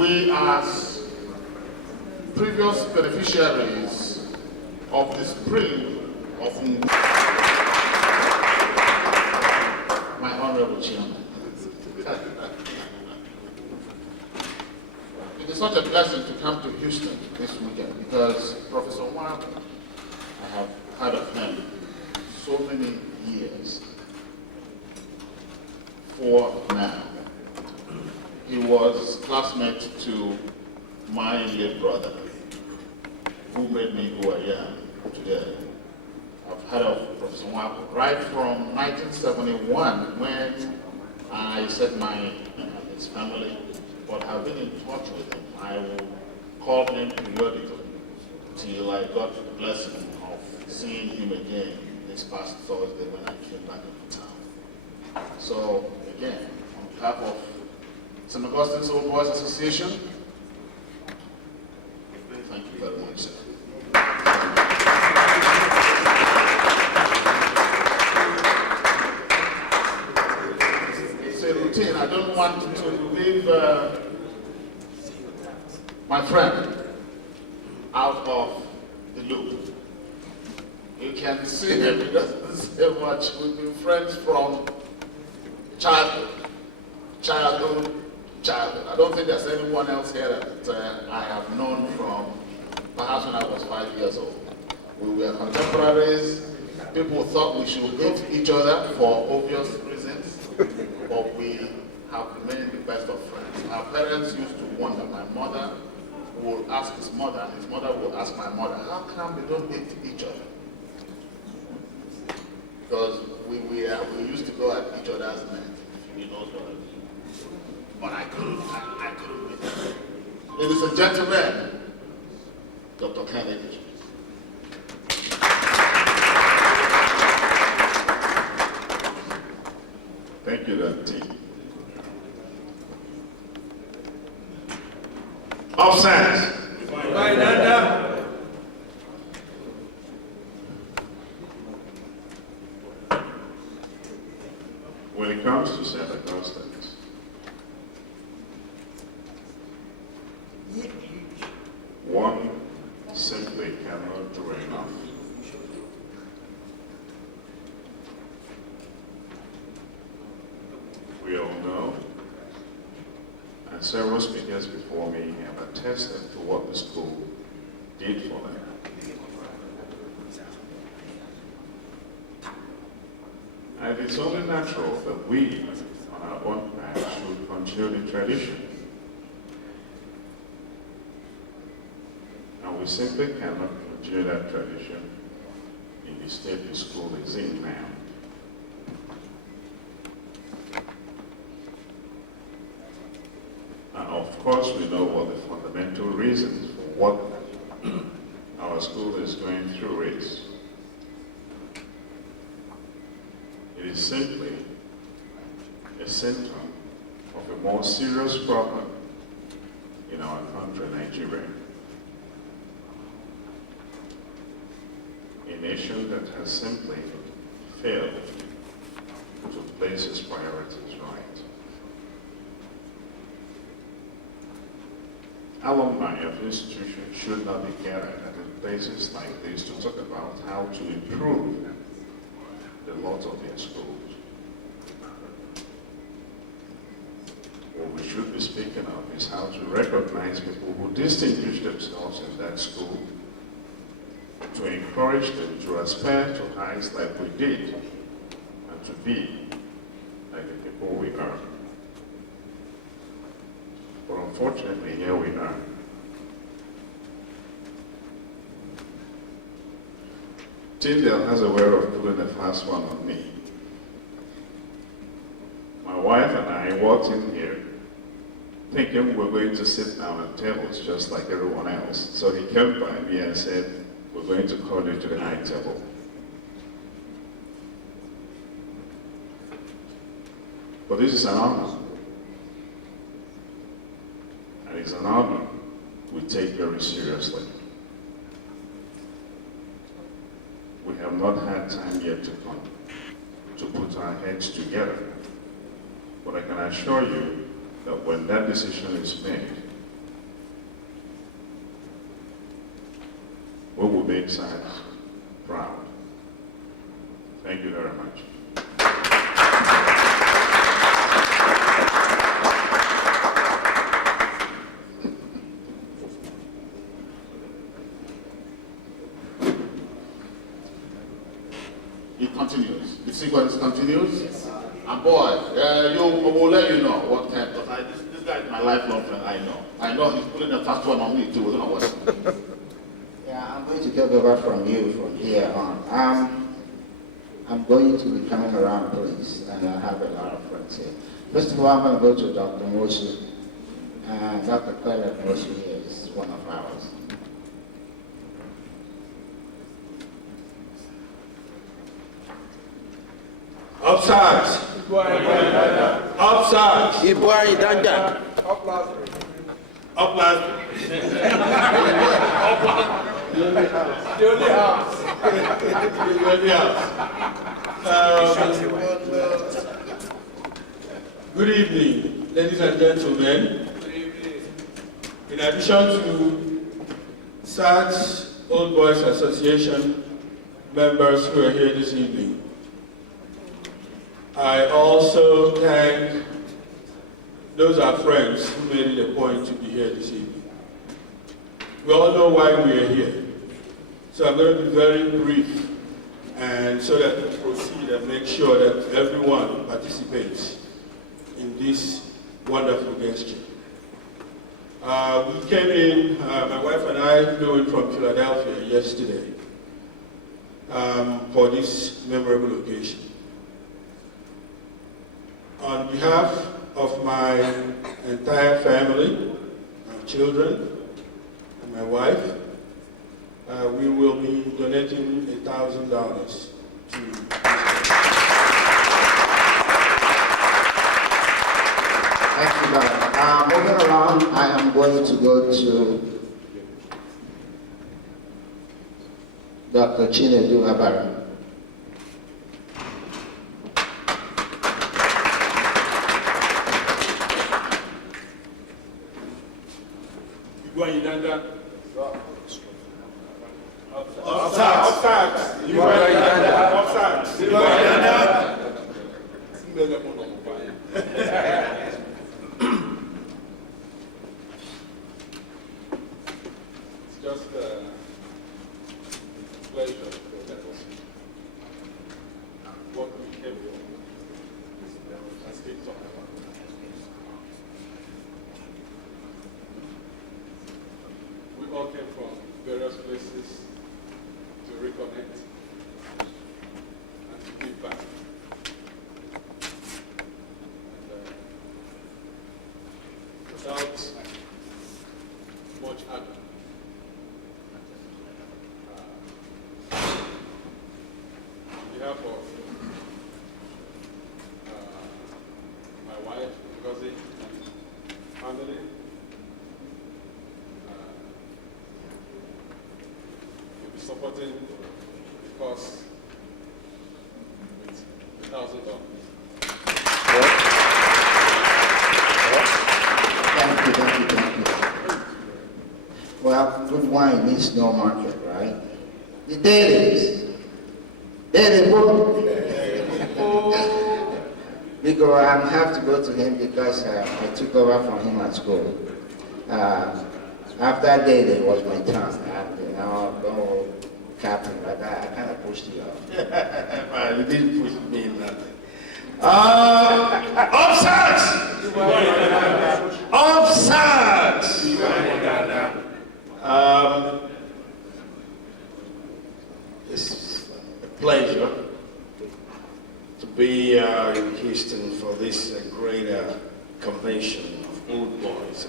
we as previous beneficiaries of the spring of my honorable chairman. It is such a blessing to come to Houston this weekend because Professor Wang, I have heard of him so many years. For now, he was classmate to my late brother, who made me who I am today. I've heard of Professor Wang right from 1971 when I set his family, but I've been in touch with him. I will call him periodically till I got the blessing of seeing him again this past Thursday when I came back into town. So again, on behalf of St. Augustine's Old Boys Association, thank you very much, sir. It's a routine. I don't want to leave my friend out of the loop. You can see him, he doesn't say much. We've been friends from childhood. I don't think there's anyone else here that I have known from perhaps when I was 5 years old. We were contemporaries. People thought we should hate each other for obvious reasons, but we have remained the best of friends. Our parents used to wonder. My mother would ask his mother, and his mother would ask my mother, how come they don't hate each other? Because we used to go at each other's necks. You know what I mean? But I couldn't wait. Ladies and gentlemen, Dr. Kennedy. Thank you, Dr. Offset. When it comes to St. Augustine, one simply cannot do enough. We all know, and several speakers before me have attested to what the school did for them. And it's only natural that we, on our own part, should continue the tradition. And we simply cannot continue that tradition in the state the school is in now. And of course, we know what the fundamental reasons for what our school is going through is. It is simply a symptom of a more serious problem in our country, Nigeria. A nation that has simply failed to place its priorities right. Alumni of institutions should not be gathered at places like this to talk about how to improve the lot of their schools. What we should be speaking of is how to recognize people who distinguish themselves in that school, to encourage them to aspire to heights like we did, and to be like the people we are. But unfortunately, here we are. Tyndale has a way of putting a fast one on me. My wife and I walked in here thinking we're going to sit down at tables just like everyone else. So he came by me and said, we're going to call you to the high table. But this is an honor. And it's an honor we take very seriously. We have not had time yet to come to put our heads together. But I can assure you that when that decision is made, make SAGS proud. Thank you very much. It continues. The sequence continues. Yes. And boy, we'll let you know what kind. Because this guy is my lifelong friend. I know he's pulling a fast one on me too. I don't know what. Yeah, I'm going to take over from you from here on. I'm going to be coming around the place, and I have a lot of friends here. First of all, I'm going to go to Dr. Mosu. Dr. Clement Mosu here is one of ours. Upsides. Upsides. Ibuari Danda. Up last. The only house. Good evening, ladies and gentlemen. Good evening. In addition to SAGS Old Boys Association members who are here this evening, I also thank those are friends who made it a point to be here this evening. We all know why we are here. So I'm going to be very brief, and so that we proceed and make sure that everyone participates in this wonderful gesture. We came in, my wife and I flew in from Philadelphia yesterday for this memorable occasion. On behalf of my entire family, my children, and my wife, we will be donating $1,000 to Thank you, Dr. Moving along, I am going to go to Dr. Chinedu Abara. just a pleasure to let us what we came for and still talk about. We all came from various places to reconnect and to give back. And without much ado, on behalf of my wife, Ngozi, and family, we'll be supporting the cause with $1,000. Thank you, thank you, thank you. Well, good wine needs no market, right? The dailies. Daily book. Because I have to go to him because I took over from him at school. After that day, it was my turn. And, no captain, but I kind of pushed you off. You didn't push me in nothing. Offsides! Offsides! It's a pleasure to be in Houston for this great convention of old boys.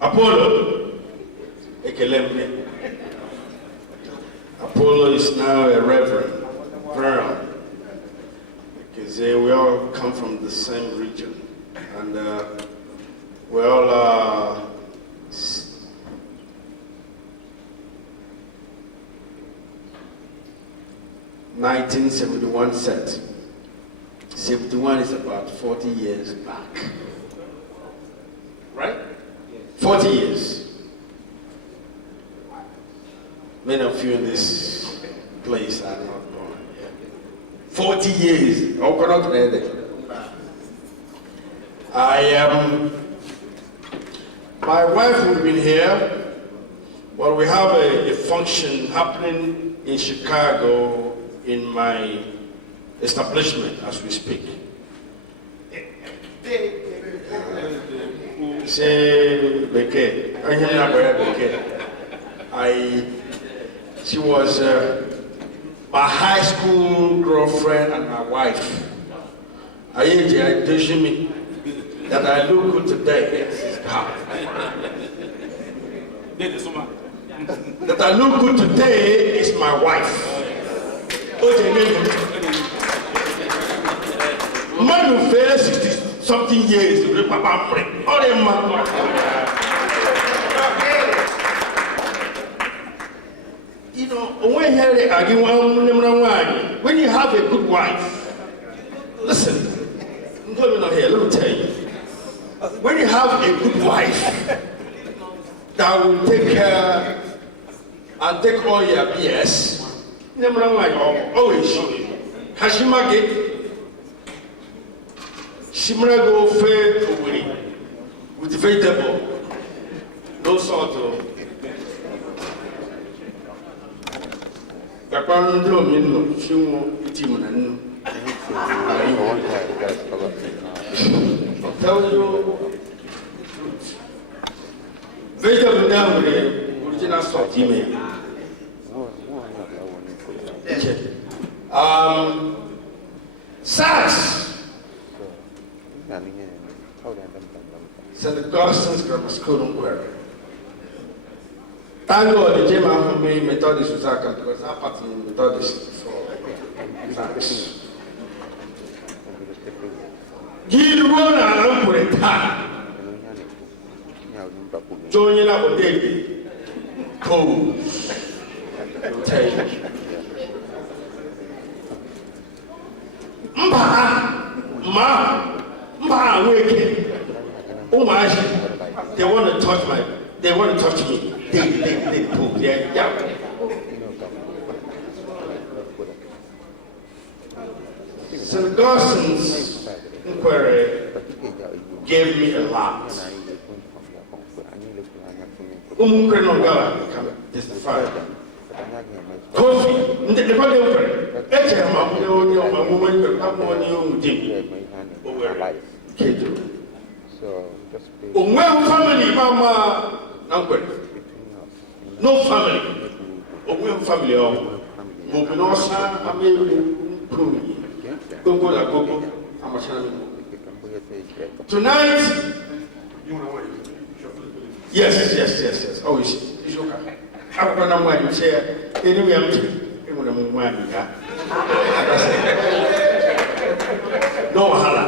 Apollo, Ekelembe. Apollo is now a reverend, because we all come from the same region, and we all 1971 set. 71 is about 40 years back. 40 years. Many of you in this place are not born yet. 40 years. How cannot read it? My wife will be here. Well, we have a function happening in Chicago in my establishment as we speak. She was my high school girlfriend and my wife. I me that I look good today. That I look good today is my wife. Man who failed 60-something years, you know, when you have a good wife, listen, let me tell you, when you have a good wife that will take care and take all your BS, always Hashimage, Shimra go fair with vegetable, no salt. Tell you vegetable now with the original salt. SAGS, St. Augustine's Grammar School in Query. Thank God the Jim and me Methodist was because I part in Methodist for SAGS. Gil Rona and put it time. Joining up with David. Cold. They want to touch me. They pull. Yeah. St. Augustine's inquiry gave me a lot. Testify. Coffee, never family, mama, uncle. No family. Family. Tonight, yes. Oh, it's okay. I'm going to say, anyway, I'm going to no hala.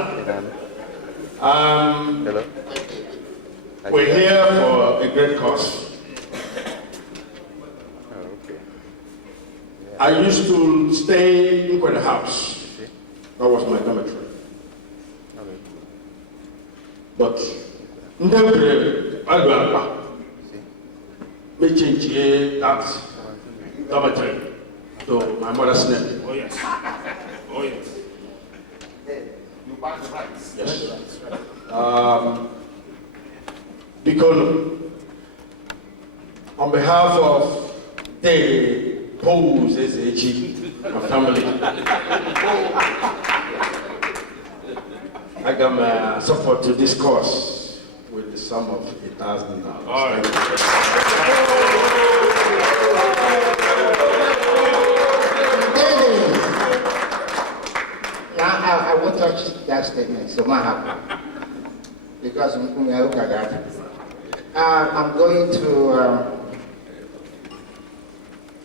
Hello. We're here for a great cause. I used to stay in the house. That was my dormitory. But me change that dormitory to my mother's name. Oh yes. You back the rights. Yes. Because on behalf of the Poles SAG, my family, I got my support to this cause with the sum of $1,000. All right. Now, I won't touch that statement, so my happy. Because I'm going to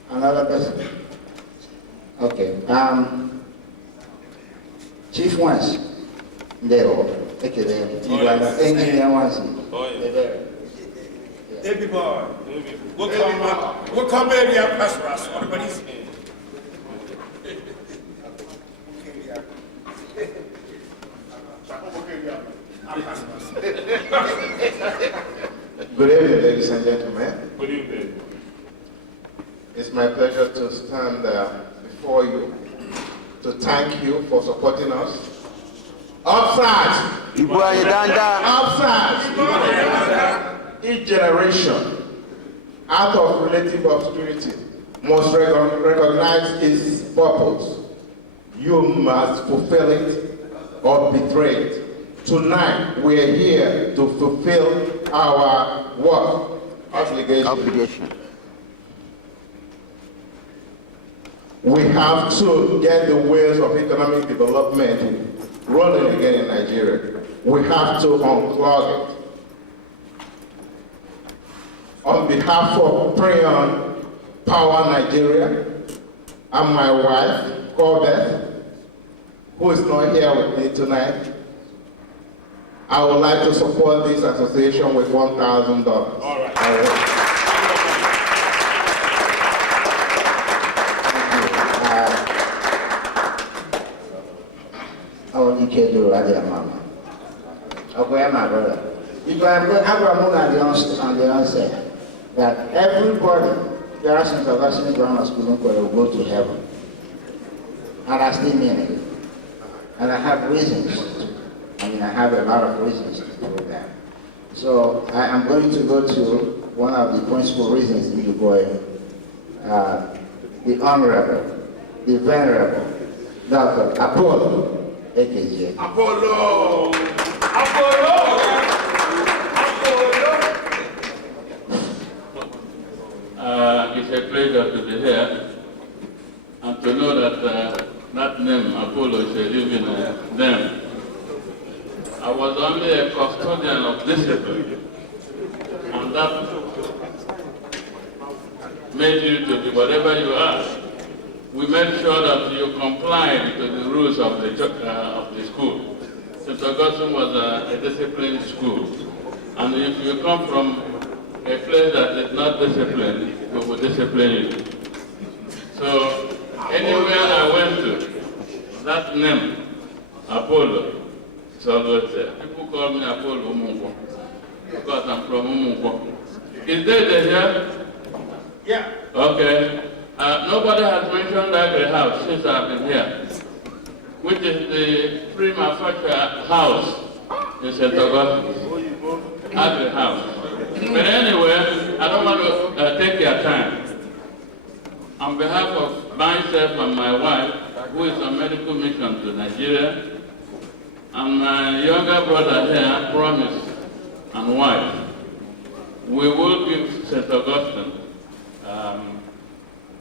another person. Okay. Chief Wans, there. Okay, there. Engineer Wans. Baby boy. What come baby up past us? Everybody's Good evening, ladies and gentlemen. Good evening. It's my pleasure to stand before you to thank you for supporting us. Upside! Upside! Each generation, out of relative obscurity, must recognize its purpose. You must fulfill it or betray it. Tonight, we are here to fulfill our what? Obligation. We have to get the wheels of economic development rolling again in Nigeria. We have to unclog it. On behalf of Prayon Power Nigeria and my wife, Corbett, who is not here with me tonight, I would like to support this association with $1,000. All right. I want you to do right there, Mama. Okay, my brother. If I'm going to have a moon on the onset that everybody, there are some Augustine grammar school will go to heaven. And I still mean it. And I have reasons. I have a lot of reasons to do that. So I am going to go to one of the principal reasons, you boy, the Honorable, the Venerable, Dr. Apollo, AKJ. Apollo! Apollo! It's a pleasure to be here and to know that that name, Apollo, is a living name. I was only a custodian of discipline, and that made you to be whatever you are. We made sure that you complied to the rules of the school. St. Augustine was a disciplined school, and if you come from a place that is not disciplined, we will discipline you. So anywhere I went to, that name, Apollo, is always there. People call me Apollo Umunkwo because I'm from Umunkwo. Is there here? Yeah. Okay. Nobody has mentioned Agri House since I've been here, which is the prima facie house in St. Augustine. Agri House. But anyway, I don't want to take your time. On behalf of myself and my wife, who is on medical mission to Nigeria, and my younger brother here, Promise, and wife, we will give St. Augustine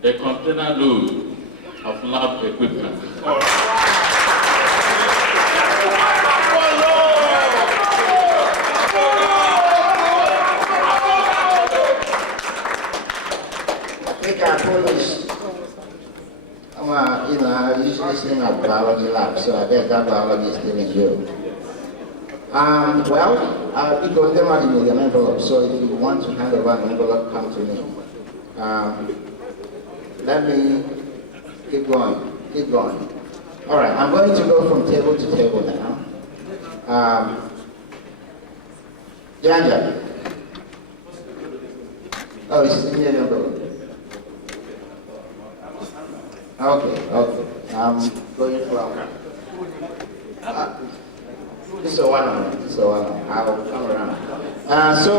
a container load of lab equipment. I think our police, I usually sing at biology lab, so I guess that biology is still in you. Because there might be an envelope, so if you want to hand over an envelope, come to me. Let me keep going. All right, I'm going to go from table to table now. Janja. Oh, it's in the envelope. Okay. I'm going from. So one. I'll come around. So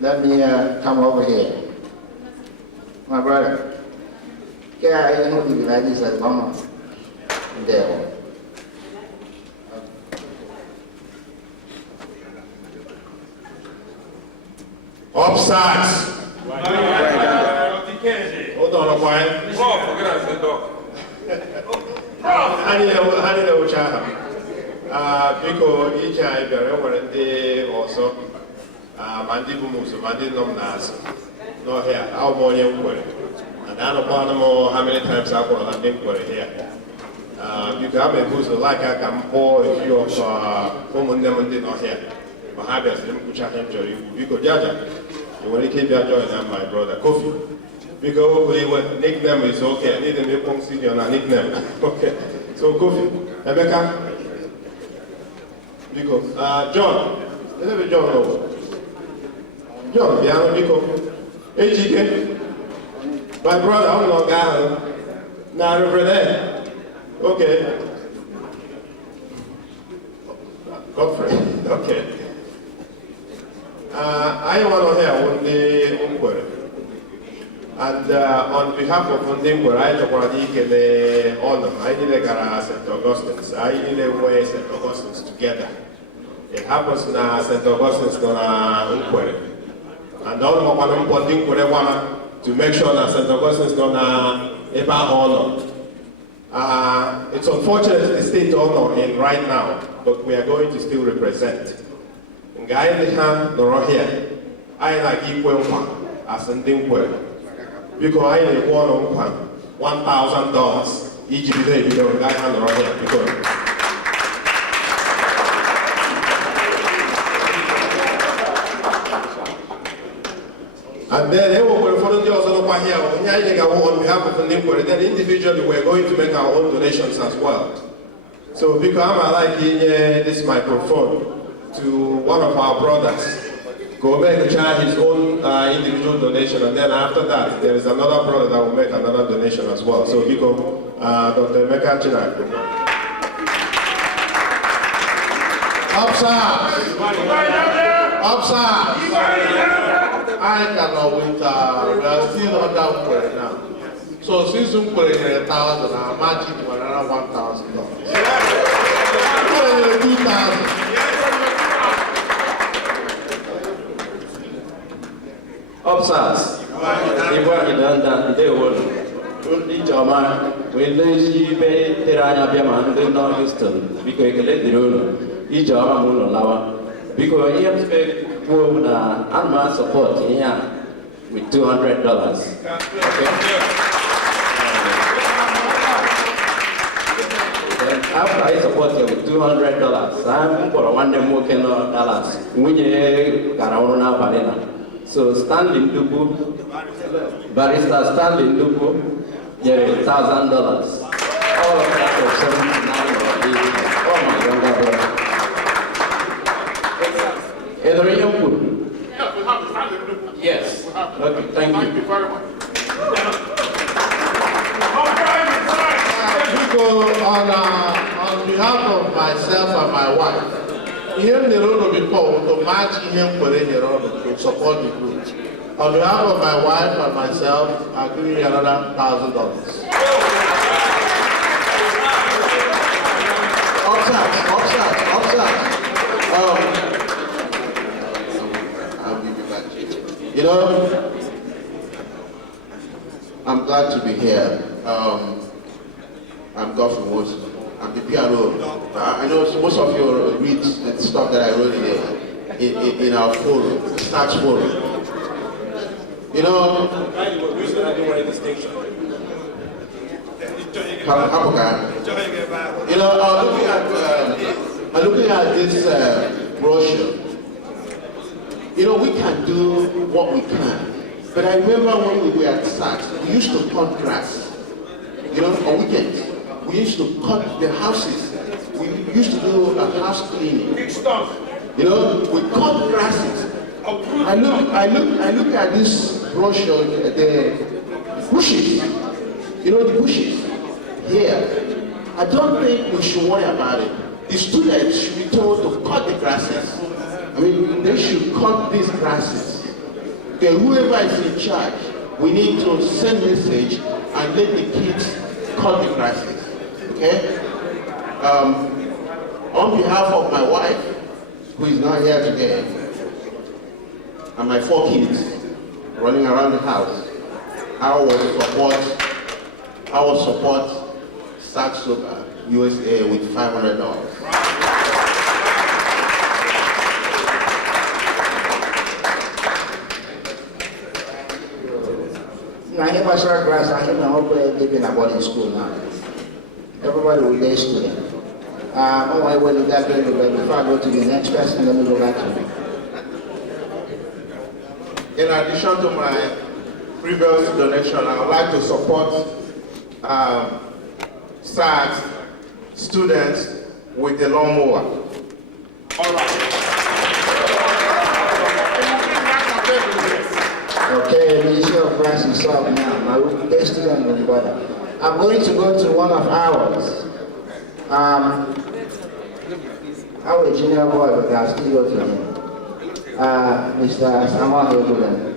let me come over here. My brother. Yeah, I know you like this as mama. There. Upsides. Hold on a while. How did I because each I be also Mandi Bumuso, Mandi Nomnas, no here, how more young worry. And I don't know how many times I will have been here. You can have a who's like I can pour if you of home and them did not here. Mahabias, them which I can enjoy you. Because Jaja, you will keep your joy and my brother Kofi. Because nickname is okay, I need a new city on a nickname. Okay. So Kofi, Rebecca, because John, Elebe John no. John, Biano Biko. Ejike. My brother, I'm not going. Now, Reverend. Okay. Godfrey. Okay. I want to hear one day Unkwere. And on behalf of Undingwere, I just want to give the honor. I need to get St. Augustine's. I need to wear St. Augustine's together. It happens now St. Augustine's going to Unkwere. And all of them want to make sure that St. Augustine's going to ever honor. It's unfortunate the state honor in right now, but we are going to still represent. Guy in the hand, nor here. I like equal one as in Dinkwell. Because I need $1,000 each day because guy hand nor here. Because and then they will follow the other here. On behalf of Dinkwell, then individually we're going to make our own donations as well. So because I'm like this microphone to one of our brothers, go make his own individual donation, and then after that, there is another brother that will make another donation as well. So, Biko, Dr. Emeka Chinai. I cannot wait. We are still under Unkwere now. So since Unkwere is 1,000, I'm matching another $1,000. 2,000. Officers, they will Joma, when they pay Terania Biaman, they know Houston, because they let the room, each Joma Muno Lava, because he expect Alma support here with $200. After I support you with $200, I'm for one more dollars. When you got on Valena. So Stanley Dubu, Barrister Stanley Dubu, $1,000. All of that for 79 or 80. Oh my younger brother. Edwin Youngwood. Yes, we have Stanley Dubu. Yes. Okay, thank you. Thank you very much. On behalf of myself and my wife, here in the road before to match him for to support the group. On behalf of my wife and myself, I give you another $1,000. Offside. I'll give you back. You know, I'm glad to be here. I'm Godfrey Wilson. I'm the PRO. I know most of you read the stuff that I wrote in our forum, the Snacks forum. You know, you know, I'm looking at this brochure. You know, we can do what we can. But I remember when we were at SAGS, we used to cut grass. You know, on weekends. We used to cut the houses. We used to do a house cleaning. Big stuff. You know, we cut grasses. I look at this brochure, the bushes. You know, the bushes here. I don't think we should worry about it. The students should be told to cut the grasses. I mean, they should cut these grasses. Okay, whoever is in charge, we need to send message and let the kids cut the grasses. Okay? On behalf of my wife, who is not here today, and my 4 kids running around the house, I will support SAGSOBA U.S.A. with $500. Now, here was our class, I hope we're living about in school now. Everybody will be a student. I will do that before I go to the next person, let me go back to you. In addition to my previous donation, I would like to support SAGS students with the lawnmower. All right. Okay, the issue of rice is solved now. My best student will be better. I'm going to go to one of ours. Our junior boy, but I'll still go to him. Mr. Samuel Hildebrand.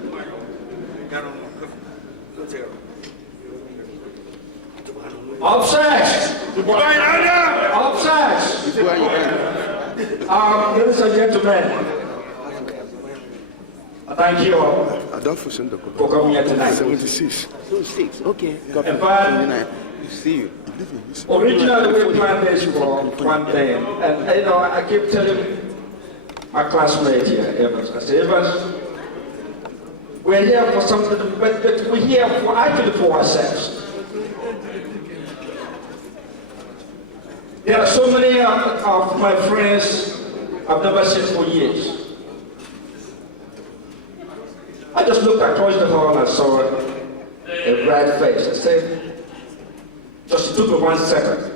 Obsessed! Obsessed! Ladies and gentlemen, thank you all for coming here tonight. 76. Okay. In fact, See you. originally we planned this for one day, and you know, I keep telling my classmate here, Evans, I say, Evans, we're here for something, but we're here for actually for ourselves. There are so many of my friends I've never seen for years. I just looked across the hall and I saw a bright face. I said, just took me 1 second.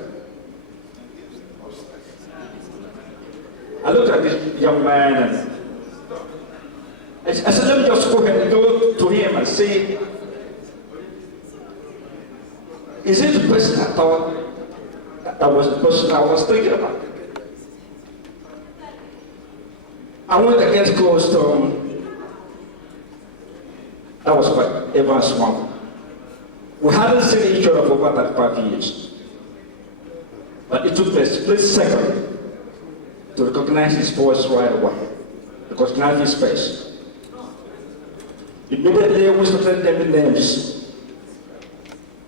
I looked at this young man and I said, let me just go ahead and go to him and say, is it the person I thought that was the person I was thinking about? I went against close to him. That was what Evans wanted. We hadn't seen each other for over 35 years. But it took me a split second to recognize his voice right away, to recognize his face. Immediately we started naming names.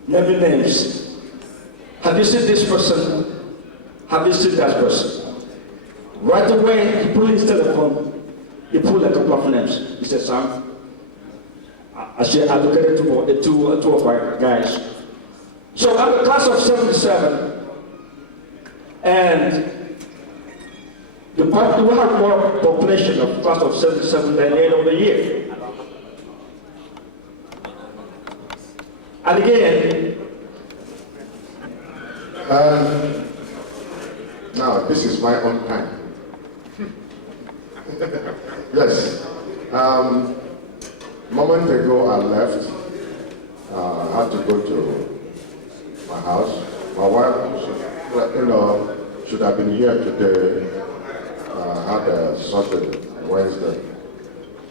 Naming names. Have you seen this person? Have you seen that person? Right away, he pulled his telephone, he pulled a couple of names. He said, Sam, I looked at two of our guys. So I'm the class of 77, and we have more population of class of 77 than the end of the year. And again, Now, this is my own time. Yes. Moment ago, I left. I had to go to my house. My wife, should have been here today. Had a surgery Wednesday,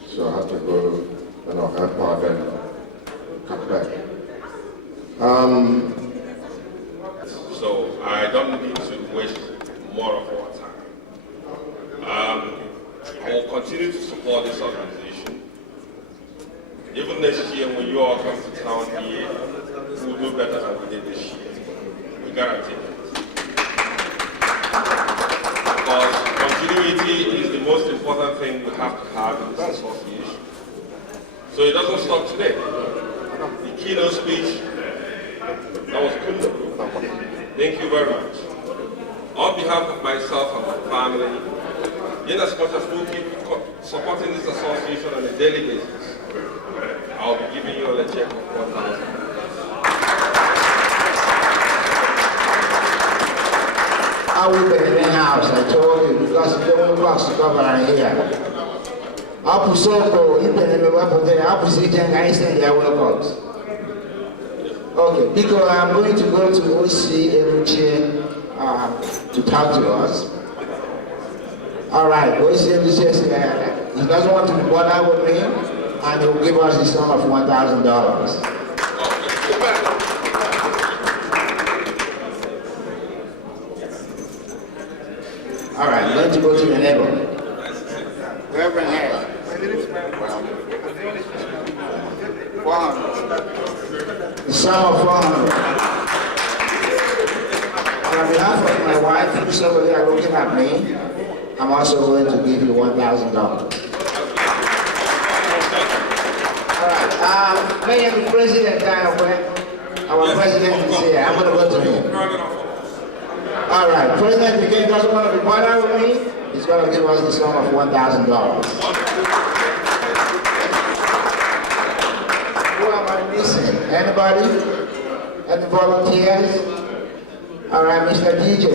so I had to go, help her then come back. So I don't need to waste more of our time. I will continue to support this organization. Even next year, when you all come to town here, we'll do better than we did this year. We guarantee it. Because continuity is the most important thing we have to have in this association. So it doesn't stop today. The keynote speech, that was good. Thank you very much. On behalf of myself and my family, in as much as we keep supporting this association on a daily basis, I'll be giving you all a check of $1,000. I will be in the house, I told you, because you don't want to cover here. I'll put so cold, you can never put it, I'll put it in the instant there will come. Okay, because I'm going to go to O.C. Eruche to talk to us. All right, O.C. Eruche said he doesn't want to be bothered with me, and he will give us the sum of $1,000. All right, I'm going to go to the neighbor. Reverend Harris. 400. The sum of 400. On behalf of my wife, who's over there looking at me, I'm also going to give you $1,000. All right, Mayor, the President, our President is here. I'm going to go to him. All right, President again doesn't want to be bothered with me. He's going to give us the sum of $1,000. Who am I missing? Anybody? Any volunteers? All right, Mr. DJ.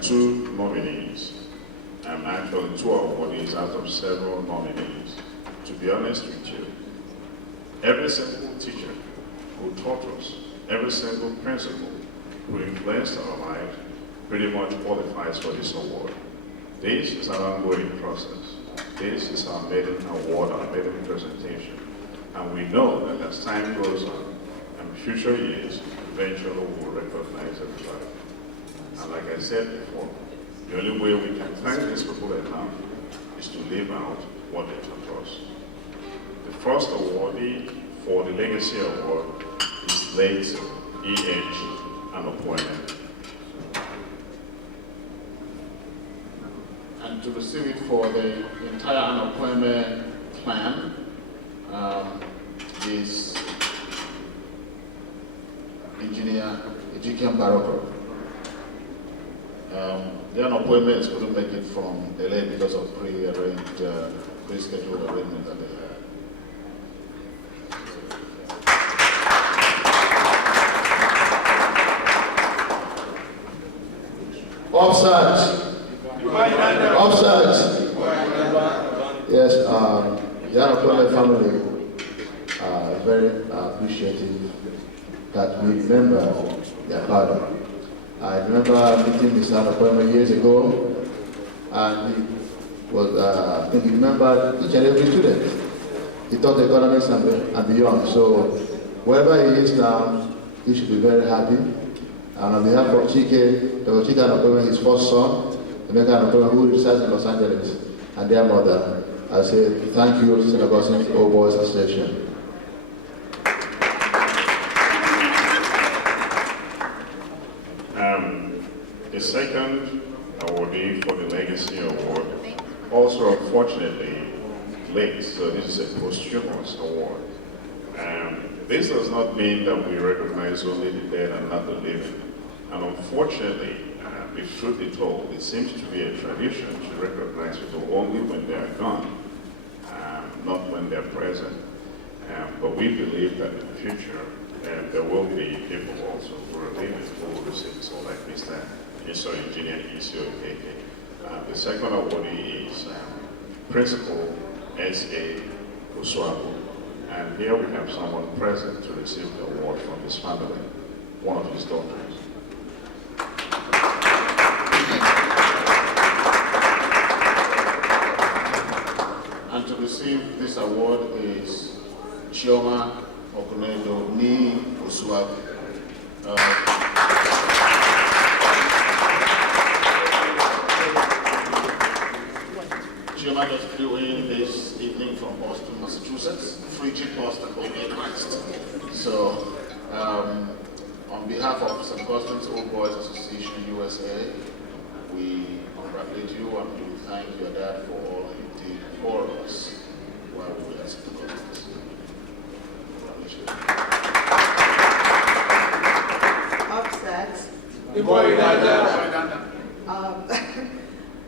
2 nominees. Actually 2 awardees out of several nominees. To be honest with you, every single teacher who taught us, every single principal who influenced our lives pretty much qualifies for this award. This is an ongoing process. This is our maiden award, our maiden presentation. And we know that as time goes on, and future years, eventually we will recognize everybody. And like I said before, the only way we can thank these people enough is to live out what they taught us. The first awardee for the Legacy Award is late E.H. Anopoime. And to receive it for the entire Anopoime clan is Engineer Ejikian Baroko. The Anopoimes couldn't make it from LA because of pre-scheduled arrangement that they had. Offside. Yes, the Anopoime family are very appreciative that we remember their father. I remember meeting Mr. Anopoime years ago, and he was, I think he remembered each and every student. He taught economics and beyond. So wherever he is now, he should be very happy. And on behalf of Chike, Dr. Chike Anopoime, his first son, Emeka Anopoime, who resides in Los Angeles, and their mother, I say thank you, St. Augustine Old Boys Association. The second awardee for the Legacy Award, also unfortunately late, so this is a posthumous award. This does not mean that we recognize only the dead and not the living. And unfortunately, if truth be told, it seems to be a tradition to recognize people only when they are gone, not when they're present. But we believe that in the future, there will be people also who are living who will receive so like Mr. Engineer Isio Keke. The second awardee is Principal S.A. Uswabu. And here we have someone present to receive the award from his family, one of his daughters. And to receive this award is Chioma Okunedo Ni Uswabu. Chioma just flew in this evening from Boston, Massachusetts, free cheap Boston, okay, Christ. So, on behalf of St. Augustine's Old Boys Association, U.S.A., we congratulate you and we thank your dad for all he did for us while we were at St. Augustine's. Congratulations. Offset.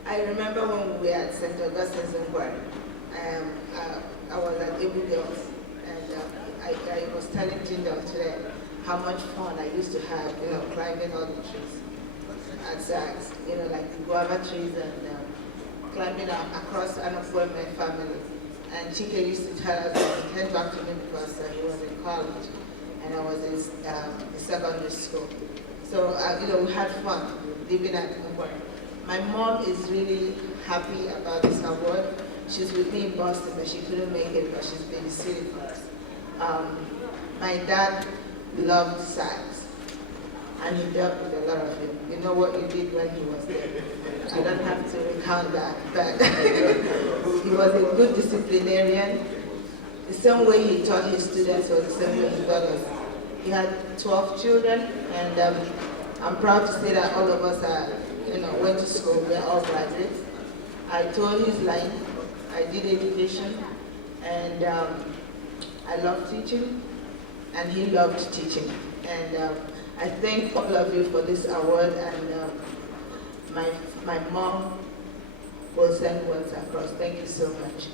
I remember when we were at St. Augustine's in Guam, I was at Able Girls, and I was telling Jindal today how much fun I used to have, climbing all the trees at SAGS, like the guava trees and climbing across Anopoime family. And Chike used to tell us that he came back to me because he was in college and I was in secondary school. So, we had fun living at Guam. My mom is really happy about this award. She's with me in Boston, but she couldn't make it, but she's been sitting for us. My dad loved SAGS, and he dealt with a lot of it. You know what he did when he was there. I don't have to recount that, but he was a good disciplinarian. The same way he taught his students was the same way he taught us. He had 12 children, and I'm proud to say that all of us are, went to school, we're all graduates. I told his line, I did education, and I love teaching, and he loved teaching. And I thank all of you for this award, and my mom will send words across. Thank you so much.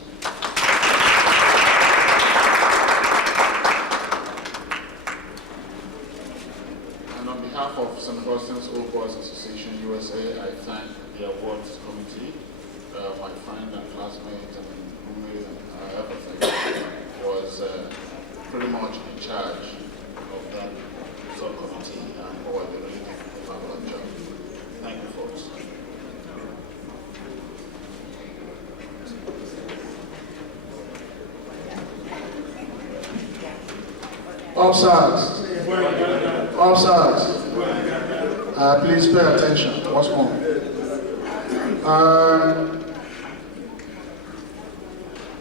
And on behalf of St. Augustine's Old Boys Association, U.S.A. I thank the awards committee, my friend and classmate and roommate and everything was pretty much in charge of that subcommittee, and they really did a fabulous job. Thank you, folks. Offsides. Offsides. Please pay attention once more.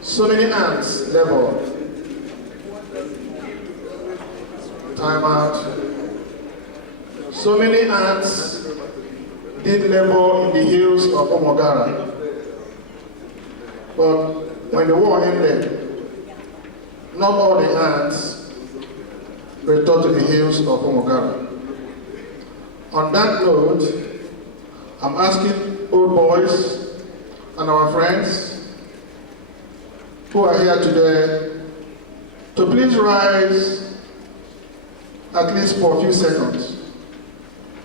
So many ants level. Time out. So many ants did labor in the hills of Omogara. But when the war ended, not all the ants returned to the hills of Omogara. On that note, I'm asking old boys and our friends who are here today to please rise at least for a few seconds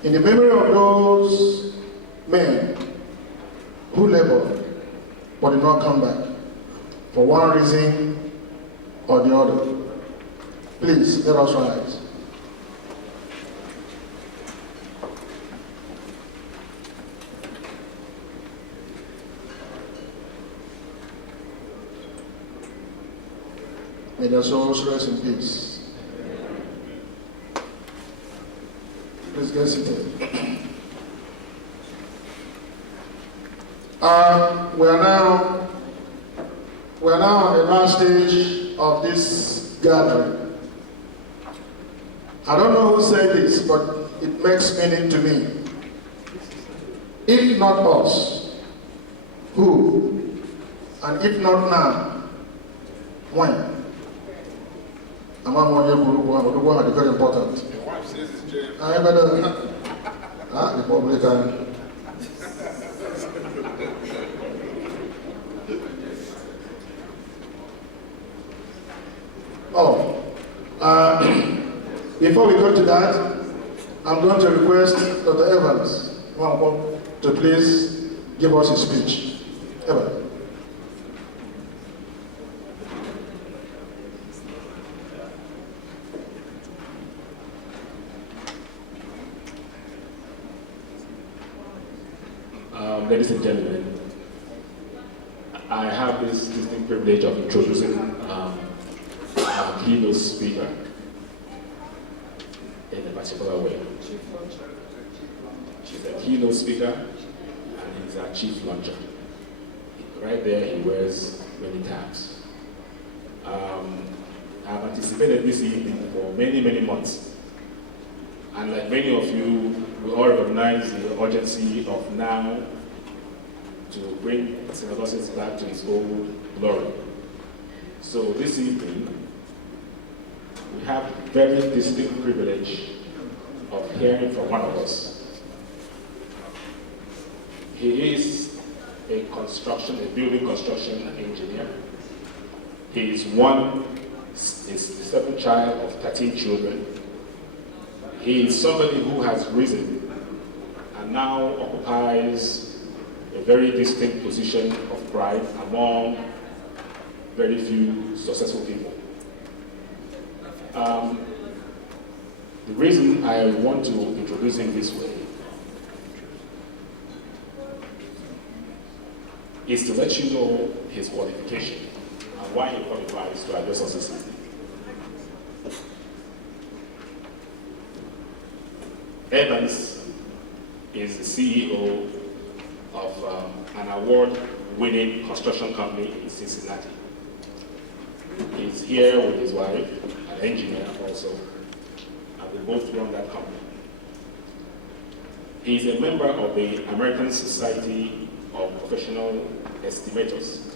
in the memory of those men who labored but did not come back for one reason or the other. Please, let us rise. May their souls rest in peace. Please get seated. We are now on the last stage of this gathering. I don't know who said this, but it makes meaning to me. If not us, who? And if not now, when? I'm very important. Your wife says it's James. I better. The Republican. Before we go to that, I'm going to request Dr. Evans to please give us his speech. Evans. Ladies and gentlemen, I have this distinct privilege of introducing our keynote speaker in a particular way. She's a keynote speaker and he's our chief launcher. Right there he wears many tabs. I've anticipated this evening for many, many months. And like many of you, we all recognize the urgency of now to bring St. Augustine back to its old glory. So this evening, we have the very distinct privilege of hearing from one of us. He is a building construction engineer. He is the seventh child of 13 children. He is somebody who has risen and now occupies a very distinct position of pride among very few successful people. The reason I want to introduce him this way is to let you know his qualification and why he qualifies to address us this evening. Evans is the CEO of an award-winning construction company in Cincinnati. He's here with his wife, an engineer also, and they both run that company. He's a member of the American Society of Professional Estimators.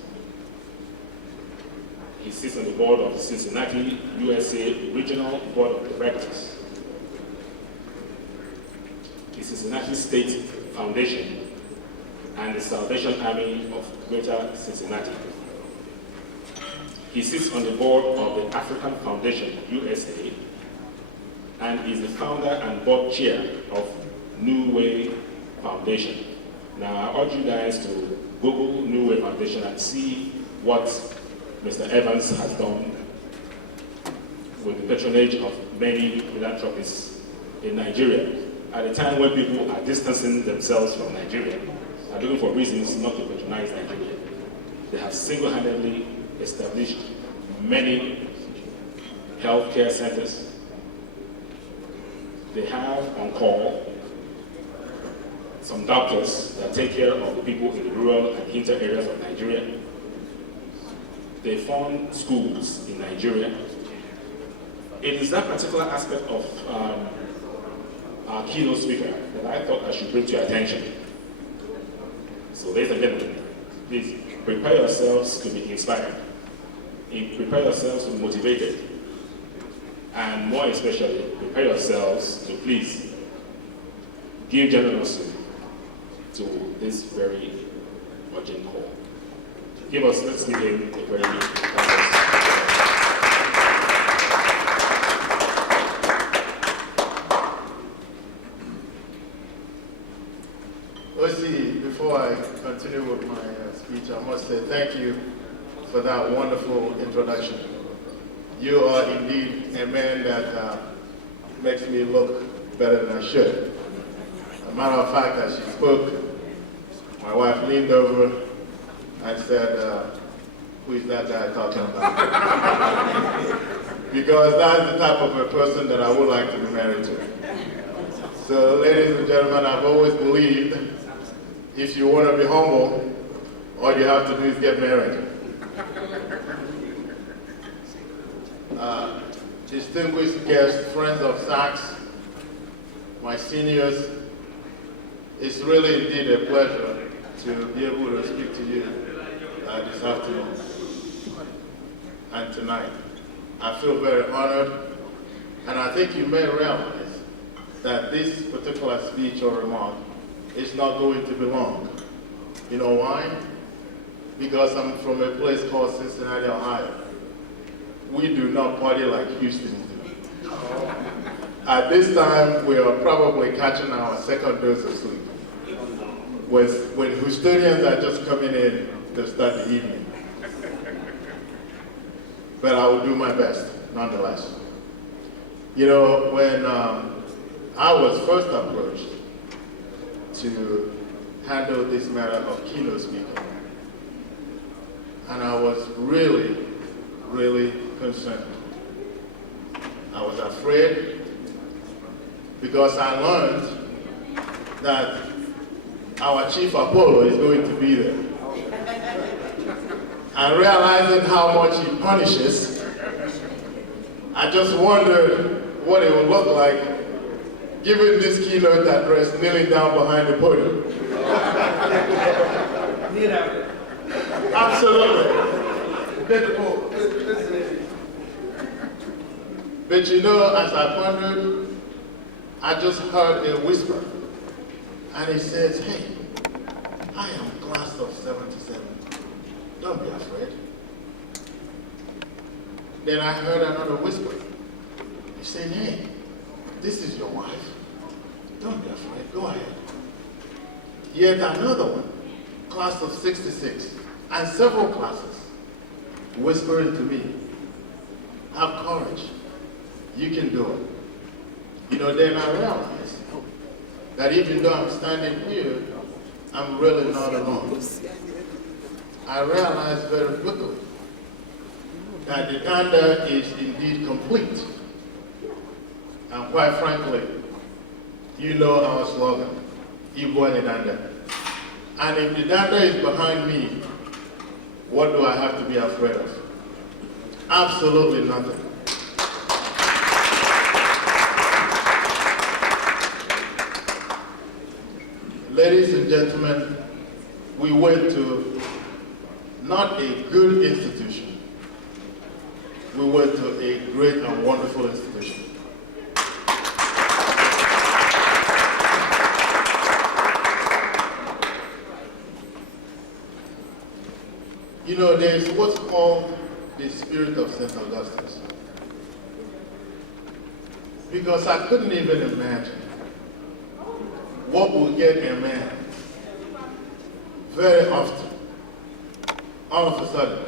He sits on the board of the Cincinnati, U.S.A. Regional Board of Directors, the Cincinnati State Foundation, and the Salvation Army of Greater Cincinnati. He sits on the board of the African Foundation, U.S.A., and is the founder and board chair of New Way Foundation. Now, I urge you guys to Google New Way Foundation and see what Mr. Evans has done with the patronage of many philanthropists in Nigeria at a time when people are distancing themselves from Nigeria, are looking for reasons not to patronize Nigeria. They have single-handedly established many healthcare centers. They have on call some doctors that take care of the people in the rural and inter areas of Nigeria. They fund schools in Nigeria. It is that particular aspect of our keynote speaker that I thought I should bring to your attention. So ladies and gentlemen, please prepare yourselves to be inspired. Prepare yourselves to be motivated. And more especially, prepare yourselves to please give generously to this very urgent call. Let's give him a very big applause. O.C., before I continue with my speech, I must say thank you for that wonderful introduction. You are indeed a man that makes me look better than I should. As a matter of fact, as she spoke, my wife leaned over and said, who is that guy talking about? Because that's the type of a person that I would like to be married to. So, ladies and gentlemen, I've always believed if you want to be humble, all you have to do is get married. Distinguished guests, friends of SAGS, my seniors, it's really indeed a pleasure to be able to speak to you this afternoon and tonight. I feel very honored, and I think you may realize that this particular speech or remark is not going to be long. You know why? Because I'm from a place called Cincinnati, Ohio. We do not party like Houston do. At this time, we are probably catching our second dose of sleep. When Houstonians are just coming in to start the evening. But I will do my best, nonetheless. You know, when I was first approached to handle this matter of keynote speaking, and I was really, really concerned. I was afraid because I learned that our chief Apollo is going to be there. And realizing how much he punishes, I just wondered what it would look like giving this keynote address kneeling down behind the podium. Absolutely. But you know, as I pondered, I just heard a whisper. And he says, hey, I am class of 77. Don't be afraid. Then I heard another whisper. He said, hey, this is your wife. Don't be afraid. Go ahead. Yet another one, class of 66, and several classes, whispering to me, have courage. You can do it. You know, then I realized that even though I'm standing here, I'm really not alone. I realized very quickly that the danda is indeed complete. And quite frankly, you know our slogan, Igbo and danda. And if the danda is behind me, what do I have to be afraid of? Absolutely nothing. Ladies and gentlemen, we went to not a good institution. We went to a great and wonderful institution. You know, there's what's called the spirit of St. Augustine. Because I couldn't even imagine what will get a man very often, all of a sudden,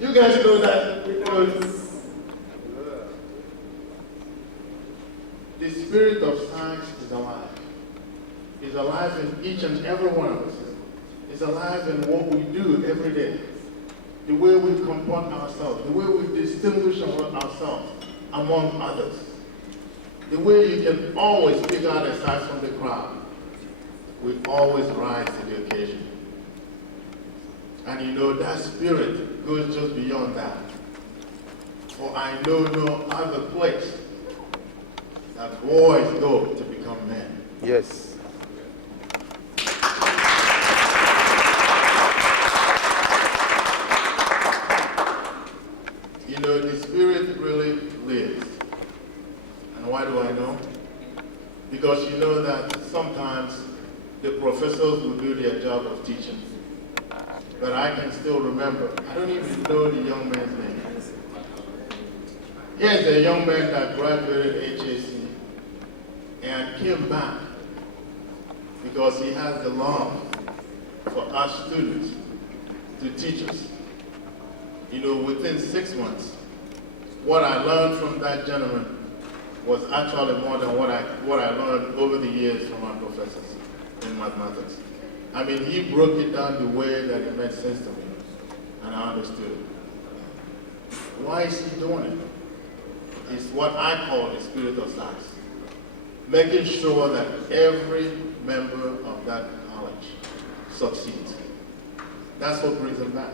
you guys know that because the spirit of science is alive. It's alive in each and every one of us. It's alive in what we do every day. The way we comport ourselves, the way we distinguish ourselves among others. The way you can always pick out a side from the crowd. We always rise to the occasion. And you know, that spirit goes just beyond that. For I know no other place that boys go to become men. Yes. You know, the spirit really lives. And why do I know? Because you know that sometimes the professors will do their job of teaching. But I can still remember, I don't even know the young man's name. Here's a young man that graduated HAC and came back because he has the love for us students to teach us. You know, within 6 months, what I learned from that gentleman was actually more than what I learned over the years from our professors in mathematics. I mean, he broke it down the way that it made sense to me, and I understood it. Why is he doing it? It's what I call the spirit of science. Making sure that every member of that college succeeds. That's what brings him back.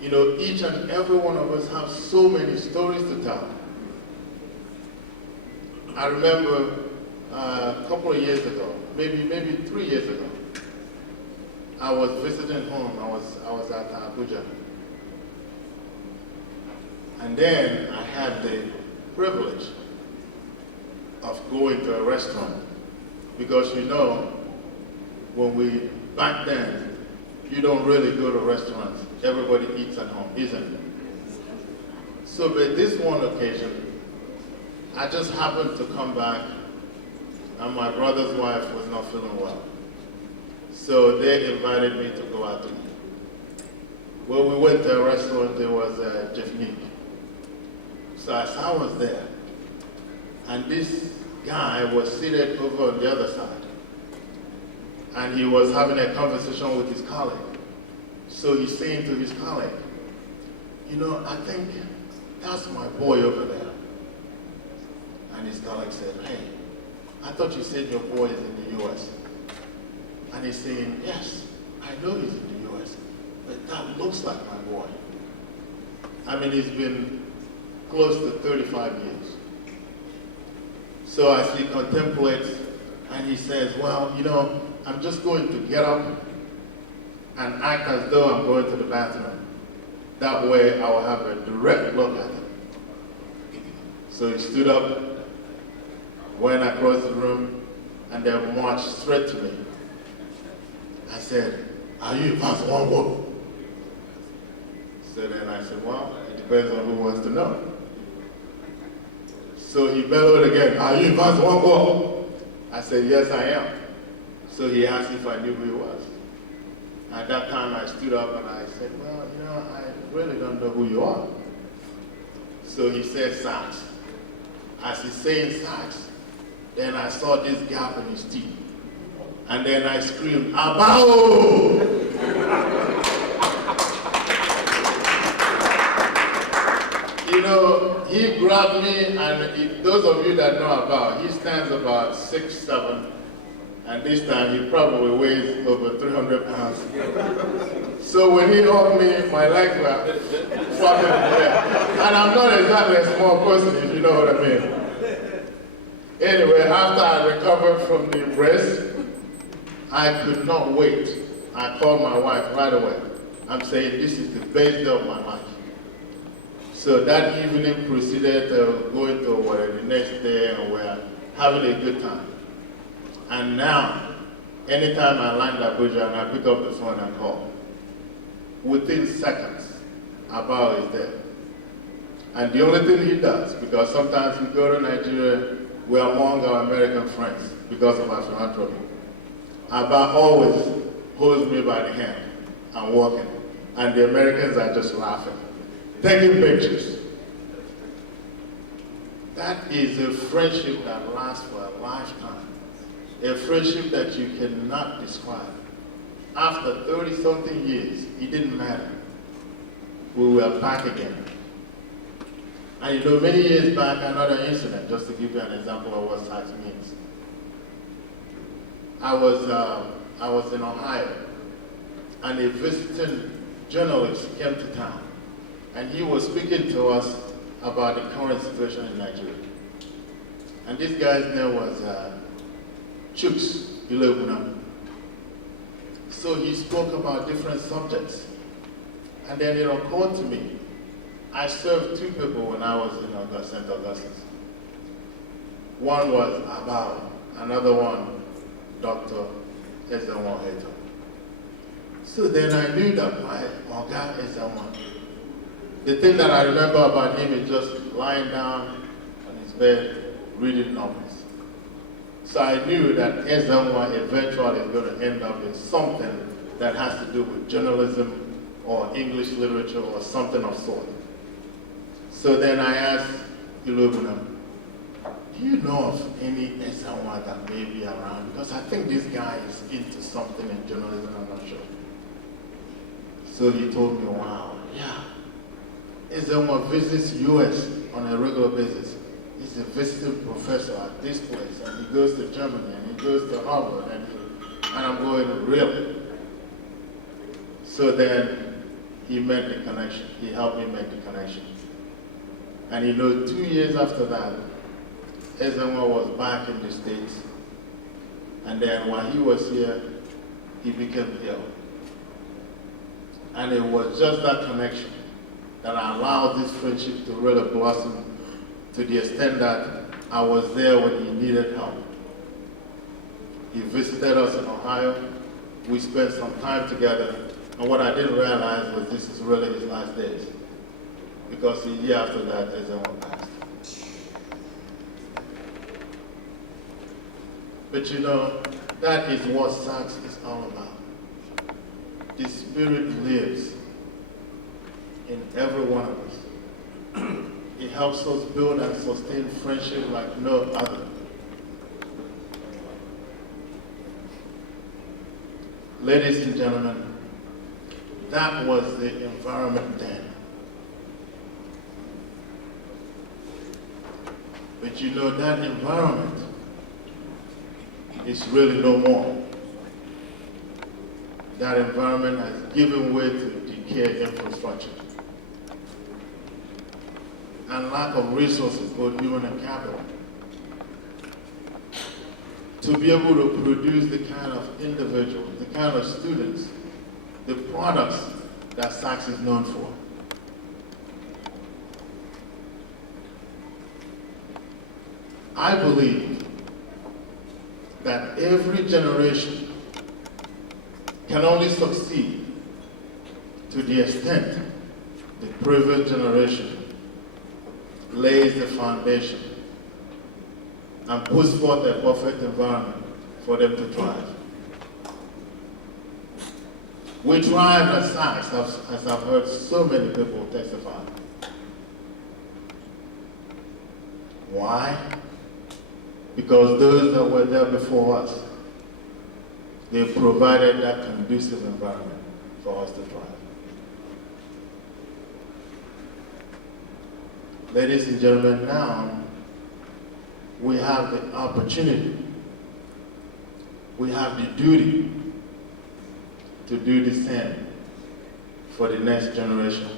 You know, each and every one of us have so many stories to tell. I remember a couple of years ago, maybe 3 years ago, I was visiting home. I was at Abuja. And then I had the privilege of going to a restaurant. Because you know, back then, you don't really go to restaurants. Everybody eats at home, isn't it? So, but this one occasion, I just happened to come back and my brother's wife was not feeling well. So they invited me to go out to eat. Well, we went to a restaurant, there was a Jeffnique. So as I was there, and this guy was seated over on the other side, and he was having a conversation with his colleague. So he's saying to his colleague, you know, I think that's my boy over there. And his colleague said, hey, I thought you said your boy is in the U.S. And he's saying, yes, I know he's in the U.S., but that looks like my boy. I mean, he's been close to 35 years. So as he contemplates, and he says, well, you know, I'm just going to get up and act as though I'm going to the bathroom. That way I will have a direct look at him. So he stood up, went across the room, and then marched straight to me. I said, are you past one word? So then I said, well, it depends on who wants to know. So he bellowed again, are you past one word? I said, yes, I am. So he asked if I knew who he was. At that time, I stood up and I said, well, you know, I really don't know who you are. So he said, Sax. As he's saying Sax, then I saw this gap in his teeth. And then I screamed, Abao! You know, he grabbed me, and those of you that know about, he stands about 6'7", and this time he probably weighs over 300 pounds. So when he hugged me, my legs were flopping in the air. And I'm not exactly a small person, if you know what I mean. Anyway, after I recovered from the embrace, I could not wait. I called my wife right away. I'm saying, this is the best day of my life. So that evening proceeded to go into the next day, and we're having a good time. And now, anytime I land Abuja and I pick up the phone and call, within seconds, Abao is there. And the only thing he does, because sometimes we go to Nigeria, we're among our American friends because of our philanthropy. Abba always holds me by the hand and walking, and the Americans are just laughing, taking pictures. That is a friendship that lasts for a lifetime, a friendship that you cannot describe. After 30-something years, it didn't matter. We were back again. And you know, many years back, another incident, just to give you an example of what SAGS means. I was in Ohio, and a visiting journalist came to town, and he was speaking to us about the current situation in Nigeria. And this guy's name was Chuks Ilebuna. So he spoke about different subjects. And then it occurred to me, I served two people when I was in St. Augustine. One was Abao, another one, Dr. Ezenwa Heto. So then I knew that my Oga Ezenwa, the thing that I remember about him is just lying down on his bed, reading novels. So I knew that Ezenwa eventually is going to end up in something that has to do with journalism or English literature or something of sort. So then I asked Ilobuna, do you know of any Ezenwa that may be around? Because I think this guy is into something in journalism, I'm not sure. So he told me, wow, yeah. Ezenwa visits U.S. on a regular basis. He's a visiting professor at this place, and he goes to Germany, and he goes to Harvard, and I'm going, really? So then he made the connection. He helped me make the connection. And you know, 2 years after that, Ezenwa was back in the States. And then while he was here, he became ill. And it was just that connection that allowed this friendship to really blossom to the extent that I was there when he needed help. He visited us in Ohio. We spent some time together. And what I didn't realize was this is really his last days. Because a year after that, Ezenwa passed. But you know, that is what SAGS is all about. The spirit lives in every one of us. It helps us build and sustain friendship like no other. Ladies and gentlemen, that was the environment then. But you know, that environment is really no more. That environment has given way to decayed infrastructure and lack of resources, both human and capital, to be able to produce the kind of individuals, the kind of students, the products that SAGS is known for. I believe that every generation can only succeed to the extent the previous generation lays the foundation and puts forth a perfect environment for them to thrive. We thrive at SAGS, as I've heard so many people testify. Why? Because those that were there before us, they provided that conducive environment for us to thrive. Ladies and gentlemen, now we have the opportunity, we have the duty to do the same for the next generation.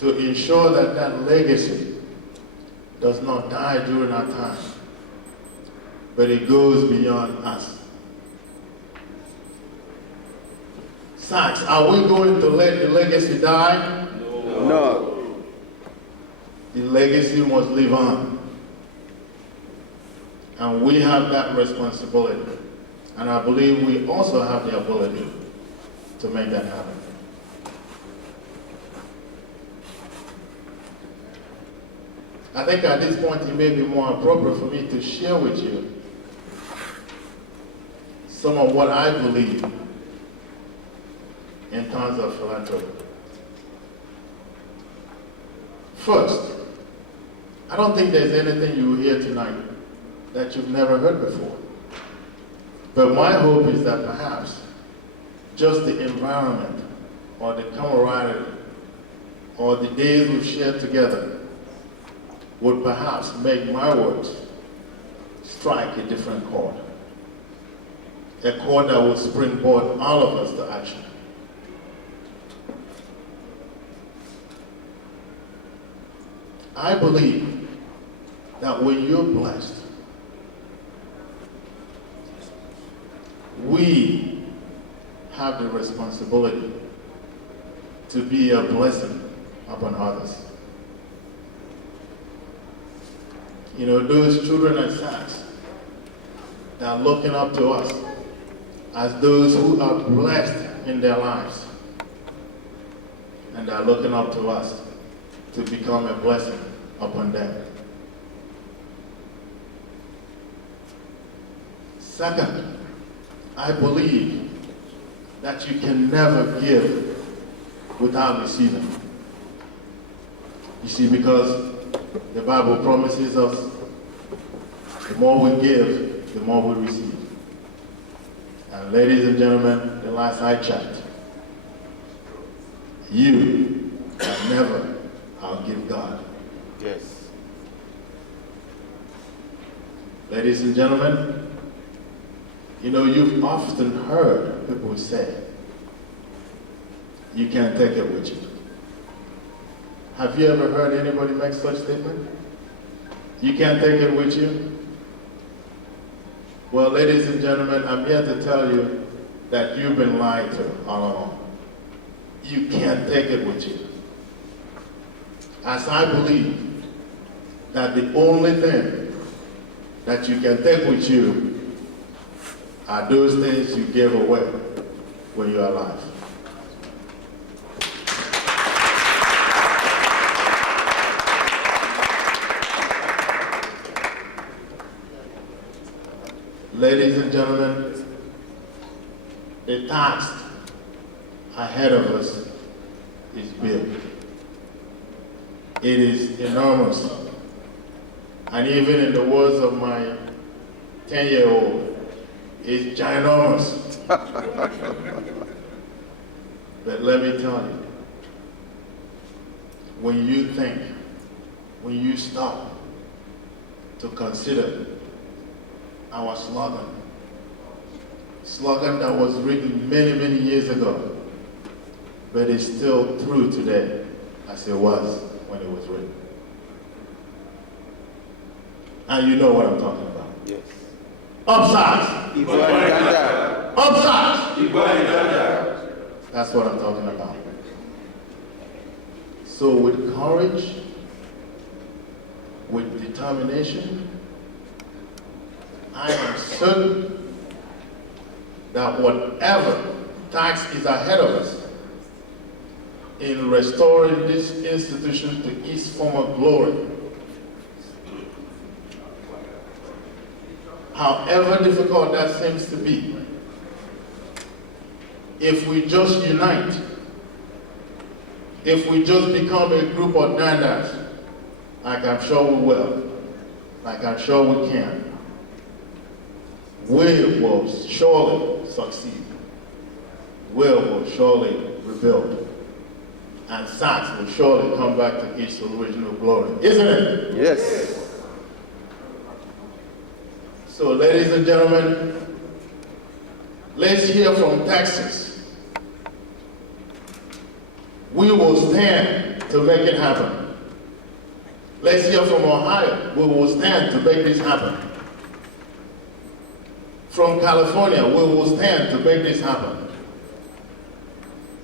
To ensure that that legacy does not die during our time, but it goes beyond us. SAGS, are we going to let the legacy die? No. The legacy must live on. And we have that responsibility. And I believe we also have the ability to make that happen. I think at this point it may be more appropriate for me to share with you some of what I believe in terms of philanthropy. First, I don't think there's anything you will hear tonight that you've never heard before. But my hope is that perhaps just the environment or the camaraderie or the days we've shared together would perhaps make my words strike a different chord. A chord that would springboard all of us to action. I believe that when you're blessed, we have the responsibility to be a blessing upon others. You know, those children at SAGS that are looking up to us as those who are blessed in their lives, and are looking up to us to become a blessing upon them. Second, I believe that you can never give without receiving. You see, because the Bible promises us the more we give, the more we receive. And ladies and gentlemen, the last I checked, you can never outgive God. Yes. Ladies and gentlemen, you know, you've often heard people say, you can't take it with you. Have you ever heard anybody make such statement? You can't take it with you? Well, ladies and gentlemen, I'm here to tell you that you've been lied to all along. You can't take it with you. As I believe that the only thing that you can take with you are those things you gave away when you were alive. Ladies and gentlemen, the task ahead of us is big. It is enormous. And even in the words of my 10-year-old, it's ginormous. But let me tell you, when you think, when you stop to consider our slogan that was written many, many years ago, but is still true today as it was when it was written. And you know what I'm talking about. Yes. Upsides! Uganda. Upsides! Uganda. That's what I'm talking about. So with courage, with determination, I am certain that whatever task is ahead of us in restoring this institution to its former glory, however difficult that seems to be, if we just unite, if we just become a group of dandas, like I'm sure we will, like I'm sure we can, we will surely succeed. We will surely rebuild. And SAGS will surely come back to its original glory. Isn't it? Yes. So, ladies and gentlemen, let's hear from Texas. We will stand to make it happen. Let's hear from Ohio. We will stand to make this happen. From California, we will stand to make this happen.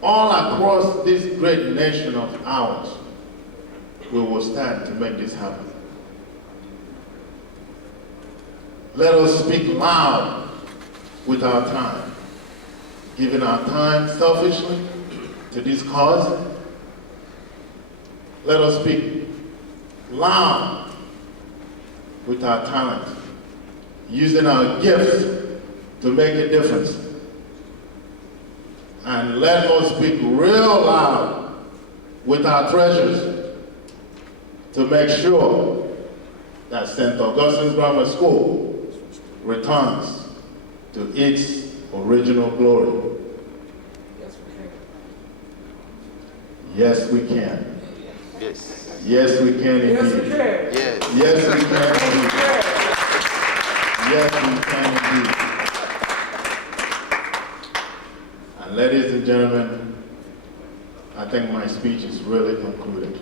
All across this great nation of ours, we will stand to make this happen. Let us speak loud with our time, giving our time selfishly to this cause. Let us speak loud with our talent, using our gifts to make a difference. And let us speak real loud with our treasures to make sure that St. Augustine Grammar School returns to its original glory. Yes, we can. Yes. Yes, we can indeed. Yes, we can. Yes. Yes, we can indeed. Yes, we can indeed. And ladies and gentlemen, I think my speech is really concluded.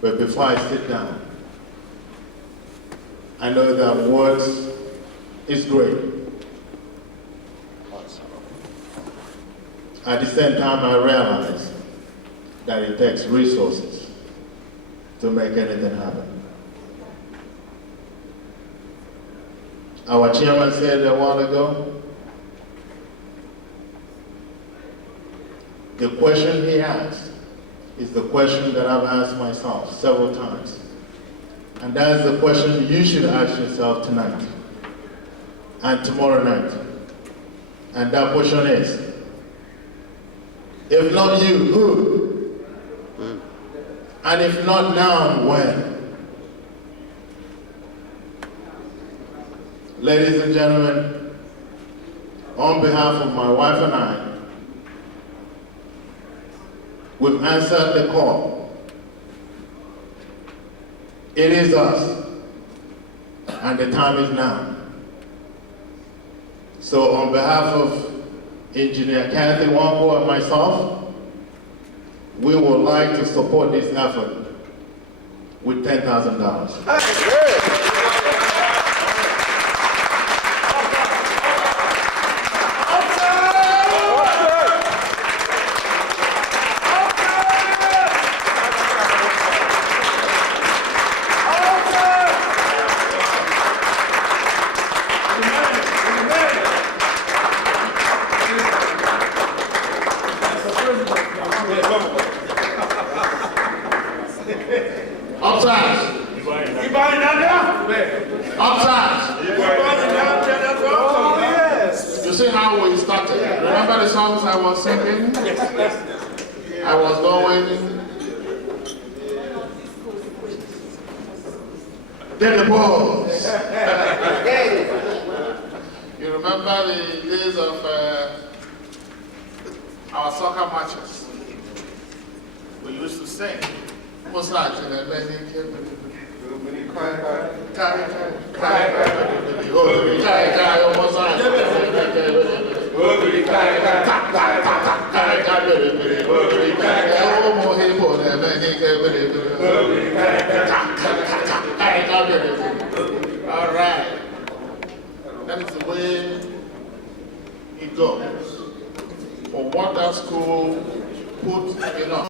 But before I sit down, I know that words is great. At the same time, I realize that it takes resources to make anything happen. Our chairman said a while ago, the question he asked is the question that I've asked myself several times. And that is the question you should ask yourself tonight and tomorrow night. And that question is, if not you, who? And if not now, when? Ladies and gentlemen, on behalf of my wife and I, we've answered the call. It is us, and the time is now. So on behalf of Engineer Kathy Wampo and myself, we would like to support this effort with $10,000. I was singing, I was going, then the balls. You remember the days of our soccer matches? We used to sing. What's that? All right. That is the way it goes. For what that school put in us.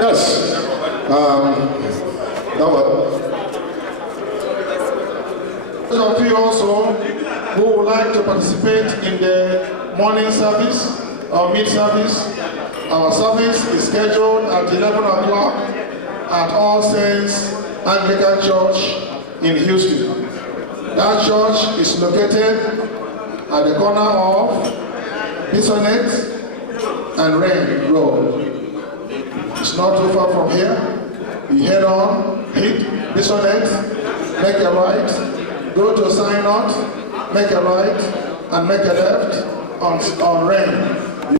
Yes. Those of you also who would like to participate in the morning service or mid service, our service is scheduled at 11 o'clock at All Saints Anglican Church in Houston. That church is located at the corner of Bissonnet and Rain Road. It's not too far from here. You head on, hit Bissonnet, make a right, go to Synod, make a right, and make a left on Rain.